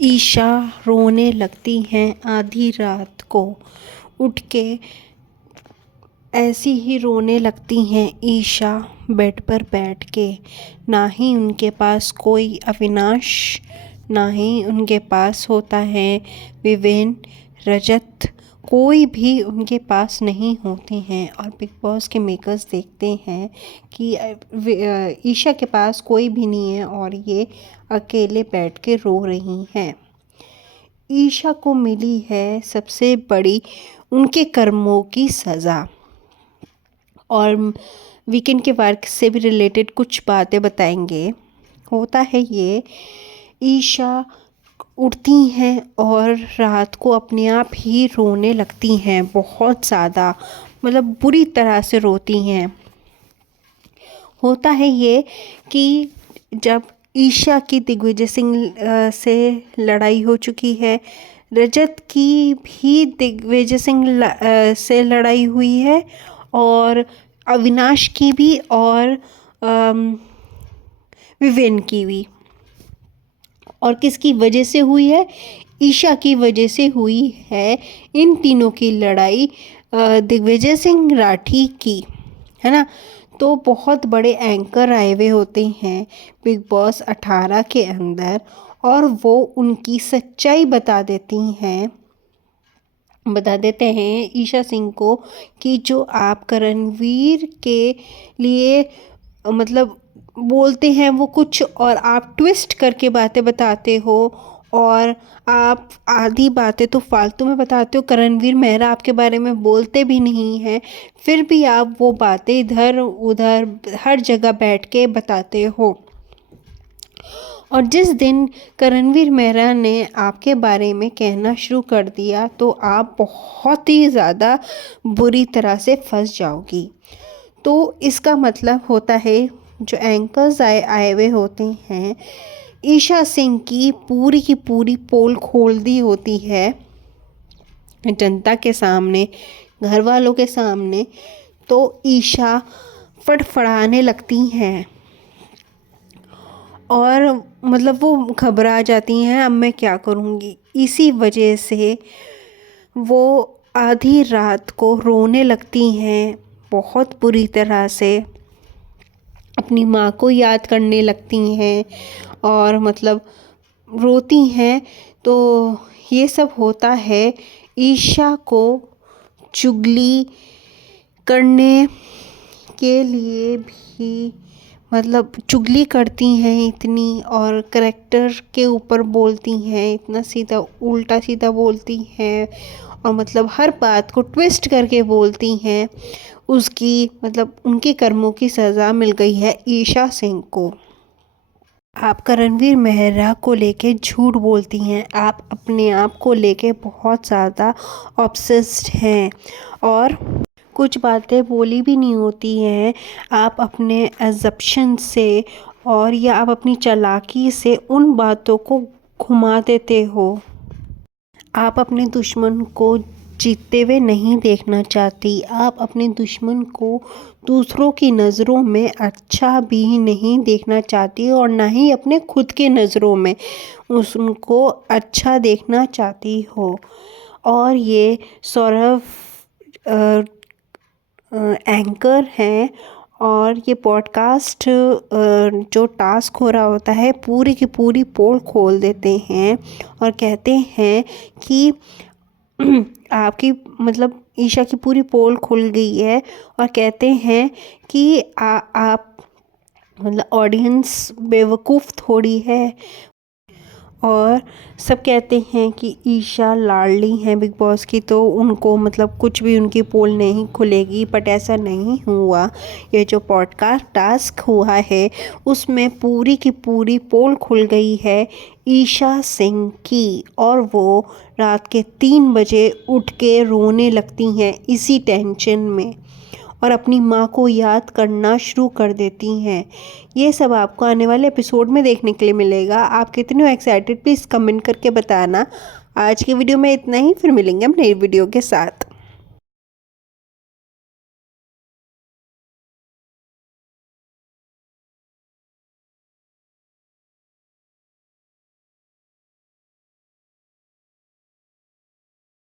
ईशा रोने लगती हैं आधी रात को उठ के। ऐसी ही रोने लगती हैं ईशा बेड पर बैठ के। ना ही उनके पास कोई अविनाश, ना ही उनके पास होता है विवेन, रजत, कोई भी उनके पास नहीं होते हैं। और बिग बॉस के मेकर्स देखते हैं कि ईशा के पास कोई भी नहीं है और ये अकेले बैठ के रो रही हैं। ईशा को मिली है सबसे बड़ी उनके कर्मों की सज़ा। और वीकेंड के वर्क से भी रिलेटेड कुछ बातें बताएंगे। होता है ये, ईशा उठती हैं और रात को अपने आप ही रोने लगती हैं, बहुत ज़्यादा, मतलब बुरी तरह से रोती हैं। होता है ये कि जब ईशा की दिग्विजय सिंह से लड़ाई हो चुकी है, रजत की भी दिग्विजय सिंह से लड़ाई हुई है, और अविनाश की भी, और विवेन की भी। और किसकी वजह से हुई है? ईशा की वजह से हुई है इन तीनों की लड़ाई, दिग्विजय सिंह राठी की, है ना। तो बहुत बड़े एंकर आए हुए होते हैं बिग बॉस 18 के अंदर, और वो उनकी सच्चाई बता देते हैं ईशा सिंह को कि जो आप करणवीर के लिए मतलब बोलते हैं वो कुछ, और आप ट्विस्ट करके बातें बताते हो, और आप आधी बातें तो फालतू में बताते हो। करणवीर मेहरा आपके बारे में बोलते भी नहीं हैं, फिर भी आप वो बातें इधर उधर हर जगह बैठ के बताते हो। और जिस दिन करणवीर मेहरा ने आपके बारे में कहना शुरू कर दिया तो आप बहुत ही ज़्यादा बुरी तरह से फंस जाओगी। तो इसका मतलब होता है जो एंकर्स आए हुए होते हैं, ईशा सिंह की पूरी पोल खोल दी होती है जनता के सामने, घर वालों के सामने। तो ईशा फड़फड़ाने लगती हैं और मतलब वो घबरा जाती हैं, अब मैं क्या करूँगी। इसी वजह से वो आधी रात को रोने लगती हैं बहुत बुरी तरह से, अपनी माँ को याद करने लगती हैं और मतलब रोती हैं। तो ये सब होता है ईशा को चुगली करने के लिए भी, मतलब चुगली करती हैं इतनी, और करेक्टर के ऊपर बोलती हैं इतना सीधा उल्टा सीधा बोलती हैं, और मतलब हर बात को ट्विस्ट करके बोलती हैं। उसकी मतलब उनके कर्मों की सज़ा मिल गई है ईशा सिंह को। आप करणवीर मेहरा को लेके झूठ बोलती हैं, आप अपने आप को लेके बहुत ज़्यादा ऑब्सेस्ड हैं, और कुछ बातें बोली भी नहीं होती हैं। आप अपने एजप्शन से और या आप अपनी चालाकी से उन बातों को घुमा देते हो। आप अपने दुश्मन को जीतते हुए नहीं देखना चाहती, आप अपने दुश्मन को दूसरों की नज़रों में अच्छा भी नहीं देखना चाहती, और ना ही अपने खुद के नज़रों में उनको अच्छा देखना चाहती हो। और ये सौरभ एंकर हैं, और ये पॉडकास्ट जो टास्क हो रहा होता है पूरी की पूरी पोल खोल देते हैं और कहते हैं कि आपकी मतलब ईशा की पूरी पोल खुल गई है, और कहते हैं कि आप मतलब ऑडियंस बेवकूफ़ थोड़ी है। और सब कहते हैं कि ईशा लाडली हैं बिग बॉस की, तो उनको मतलब कुछ भी उनकी पोल नहीं खुलेगी, बट ऐसा नहीं हुआ। ये जो पॉडकास्ट टास्क हुआ है उसमें पूरी की पूरी पोल खुल गई है ईशा सिंह की, और वो रात के 3 बजे उठ के रोने लगती हैं इसी टेंशन में, और अपनी माँ को याद करना शुरू कर देती हैं। ये सब आपको आने वाले एपिसोड में देखने के लिए मिलेगा। आप कितने हो एक्साइटेड, प्लीज़ कमेंट करके बताना। आज की वीडियो में इतना ही, फिर मिलेंगे हम नई वीडियो के साथ।